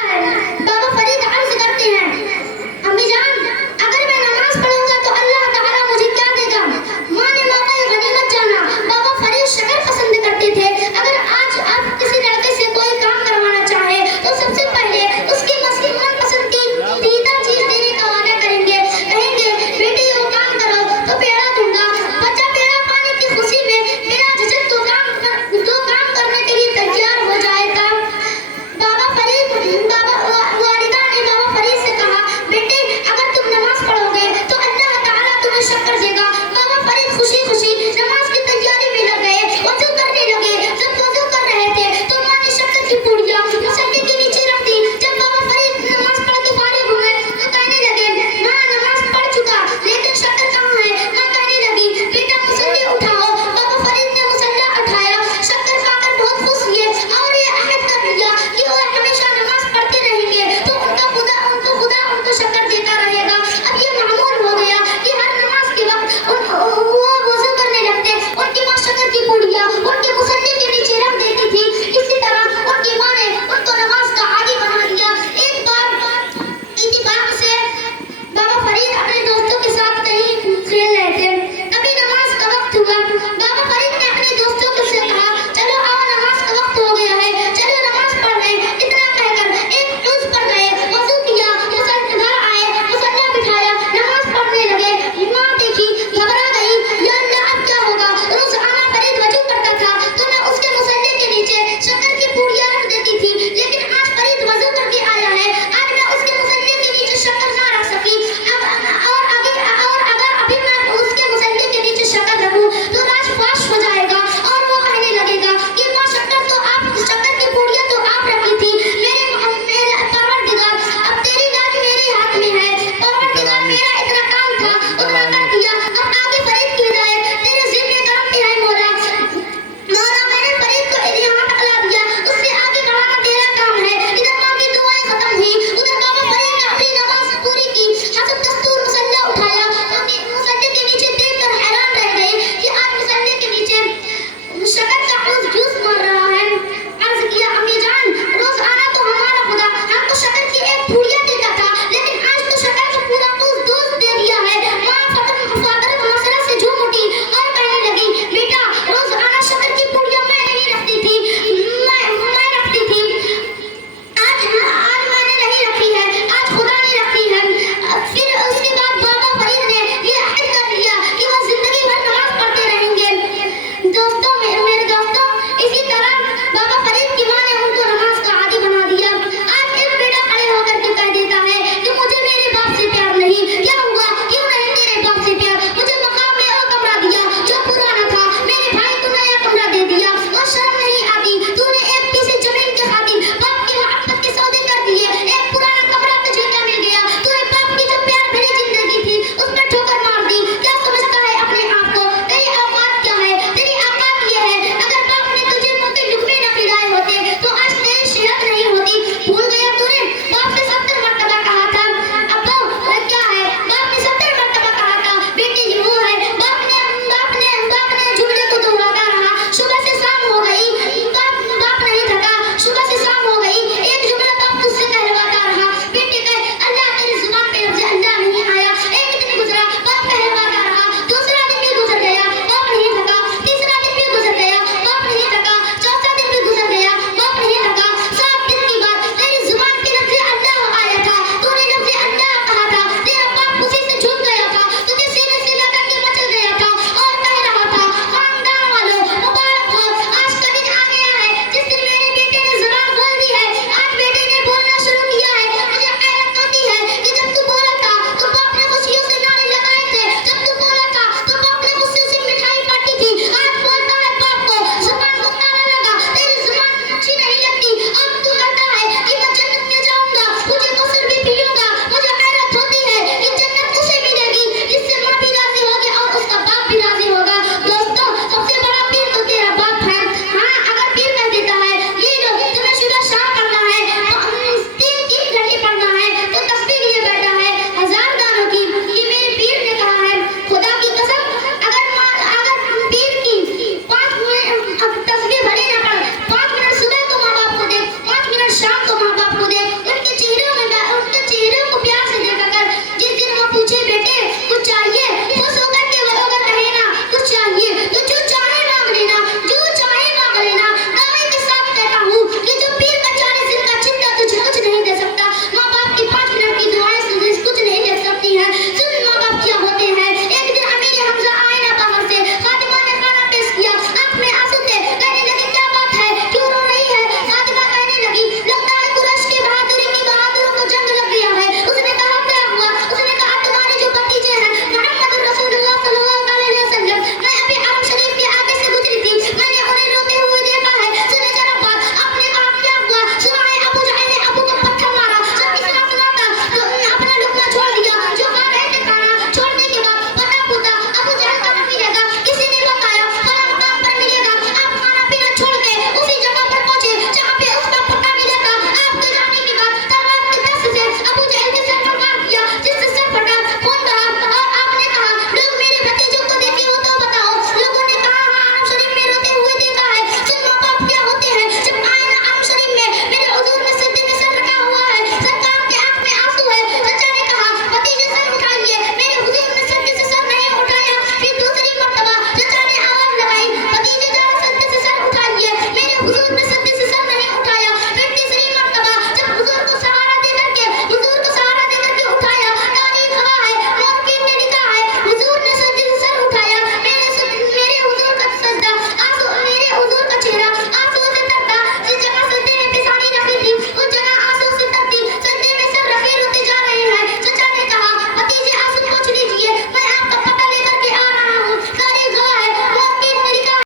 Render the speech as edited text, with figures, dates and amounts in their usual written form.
बाबा फरीद अर्ज करते हैं, अम्मी जान, अगर मैं नमाज पढ़ूंगा तो अल्लाह ताला मुझे क्या देगा? माँ ने मौका गनीमत जाना। बाबा फरीद शक्र पसंद करते थे। अगर आज आप किसी लड़के से कोई काम करवाना चाहे तो सबसे पहले उसकी मनपसंद की दीदा चीज देने का वादा करेंगे। कहेंगे बेटे ये काम करो तो पेड़ा दूंगा। बच्चा पेड़ा पाने की खुशी में बिना झिझक दो काम करने के लिए तैयार हो जाएगा। बाबा फरीद बाबा में सत्य